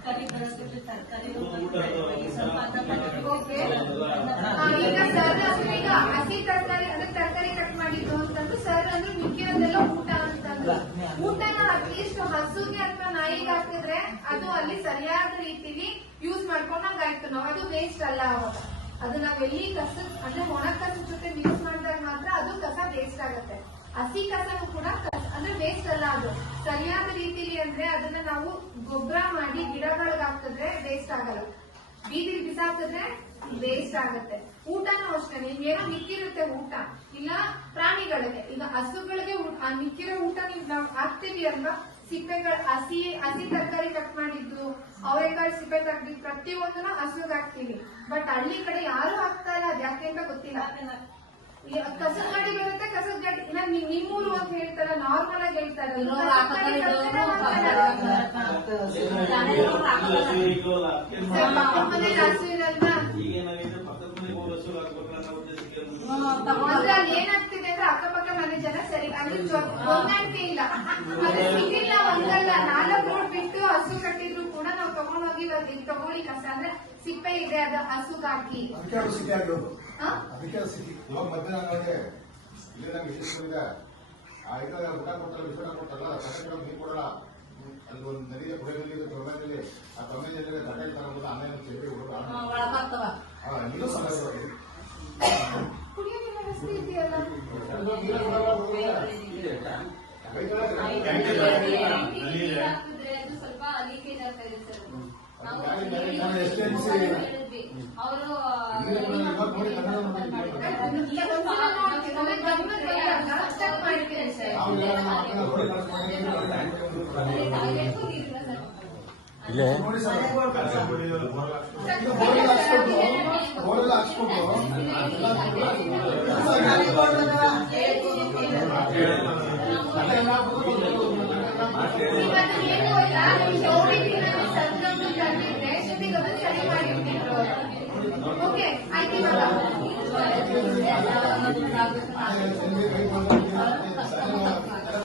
ಈಗ ಸರ್ ಈಗ ಹಸಿ ತರಕಾರಿ ಅಂದ್ರೆ ತರಕಾರಿ ಕಟ್ ಮಾಡಿದ್ದು ಅಂತಂದು ಸರ್ ಅಂದ್ರೆ ಮಿಕ್ಕಿರೋದೆಲ್ಲ ಊಟ ಅಂತಂದ್ರು. ಊಟನ ಅಟ್ಲೀಸ್ಟ್ ಹಸುಗೆ ಅಥವಾ ನಾಯಿಗೆ ಹಾಕಿದ್ರೆ ಅದು ಅಲ್ಲಿ ಸರಿಯಾದ ರೀತಿಲಿ ಯೂಸ್ ಮಾಡ್ಕೊಂಡಂಗಾಯ್ತು. ನಾವು ಅದು ವೇಸ್ಟ್ ಅಲ್ಲ. ಅವಾಗ ಅದು ನಾವೆಲ್ಲಿ ಕಸ ಅಂದ್ರೆ ಒಣ ಕಸ ಜೊತೆ ಮಿಕ್ಸ್ ಮಾಡಿದಾಗ ಮಾತ್ರ ಅದು ಕಸ ವೇಸ್ಟ್ ಆಗುತ್ತೆ. ಹಸಿ ಕಸನು ಕೂಡ ಅಂದ್ರೆ ವೇಸ್ಟ್ ಅಲ್ಲ. ಅದು ಸರಿಯಾದ ರೀತಿಲಿ ಅಂದ್ರೆ ಅದನ್ನ ನಾವು ಗೊಬ್ಬರ ಮಾಡಿ ಗಿಡಗಳಿಗೆ ಹಾಕಿದ್ರೆ ವೇಸ್ಟ್ ಆಗಲ್ಲ. ಬೀದಿಲಿ ಬಿಸಾಕಿದ್ರೆ ವೇಸ್ಟ್ ಆಗುತ್ತೆ. ಊಟನೂ ಅಷ್ಟೇ, ಏನೋ ಮಿಕ್ಕಿರುತ್ತೆ ಊಟ ಇಲ್ಲ ಪ್ರಾಣಿಗಳಿಗೆ. ಈಗ ಹಸುಗಳಿಗೆ ಮಿಕ್ಕಿರೋ ಊಟ ನಾವು ಹಾಕ್ತೀವಿ ಅಲ್ವಾ, ಸಿಪ್ಪೆಗಳು ಹಸಿ ತರಕಾರಿ ಕಟ್ ಮಾಡಿದ್ದು, ಅವರೆಕಾಳು ಸಿಪ್ಪೆ ತೆಗ್ದಿದ್ದು ಪ್ರತಿಯೊಂದನ್ನು ಹಸುಗೆ ಹಾಕ್ತೀವಿ. ಬಟ್ ಹಳ್ಳಿ ಕಡೆ ಯಾರು ಹಾಕ್ತಾ ಇಲ್ಲ. ಅದು ಯಾಕೆ ಅಂತ ಗೊತ್ತಿಲ್ಲ. ಕಸದ ಗಾಡಿ ಬರುತ್ತೆ, ಕಸದ ಗಾಡಿ ಇಲ್ಲ ನಿಮ್ಮೂರು ಅಂತ ಹೇಳ್ತಾರ, ನಾರ್ಮಲ್ ಆಗಿ ಹೇಳ್ತಾರೆ. ಹಸು ಇರಲ್ವಾ ಅಂದ್ರೆ ಅಲ್ಲಿ ಏನಾಗ್ತಿದೆ ಅಂದ್ರೆ ಅಕ್ಕಪಕ್ಕ ಮನೆ ಜನ ಸರಿ ಅಂದ್ರೆ ಹೊಂದಾಣಿಕೆ ಇಲ್ಲ. ಅದೇ ಸಿಟಿಲ್ಲ ಒಂದಲ್ಲ 4 ರೋಡ್ ಬಿಟ್ಟು ಹಸು ಕಟ್ಟಿದ್ರು ಕೂಡ ನಾವು ತಗೊಂಡೋಗಿ ತಗೊಳ್ಳಿ ಕಸ ಅಂದ್ರೆ ಸಿಪ್ಪೆ ಇದೆ ಅದು ಹಸುಗ್ ಹಾಕಿ ಅಲ್ಲಿ ಒಂದು ನದಿಗೆ ಕುಡಿಯಲ್ಲಿ ತೊಗೊಂಡಲ್ಲಿ ಆ ತೊಂಬೈದಲ್ಲಿ ಗಡ್ಡೆ ತಗೊಂಡು ಆಮೇಲೆ ಚೆಡಿ ನೀರು ಸಮಸ್ಯೆ ಸ್ವಲ್ಪ ಲೀಕೇಜ್ ಆಗ್ತಾ ಇದೆ ಸರ್. ಅವರು ಇಲ್ಲೇ ಓಕೆ ಆಯ್ತು.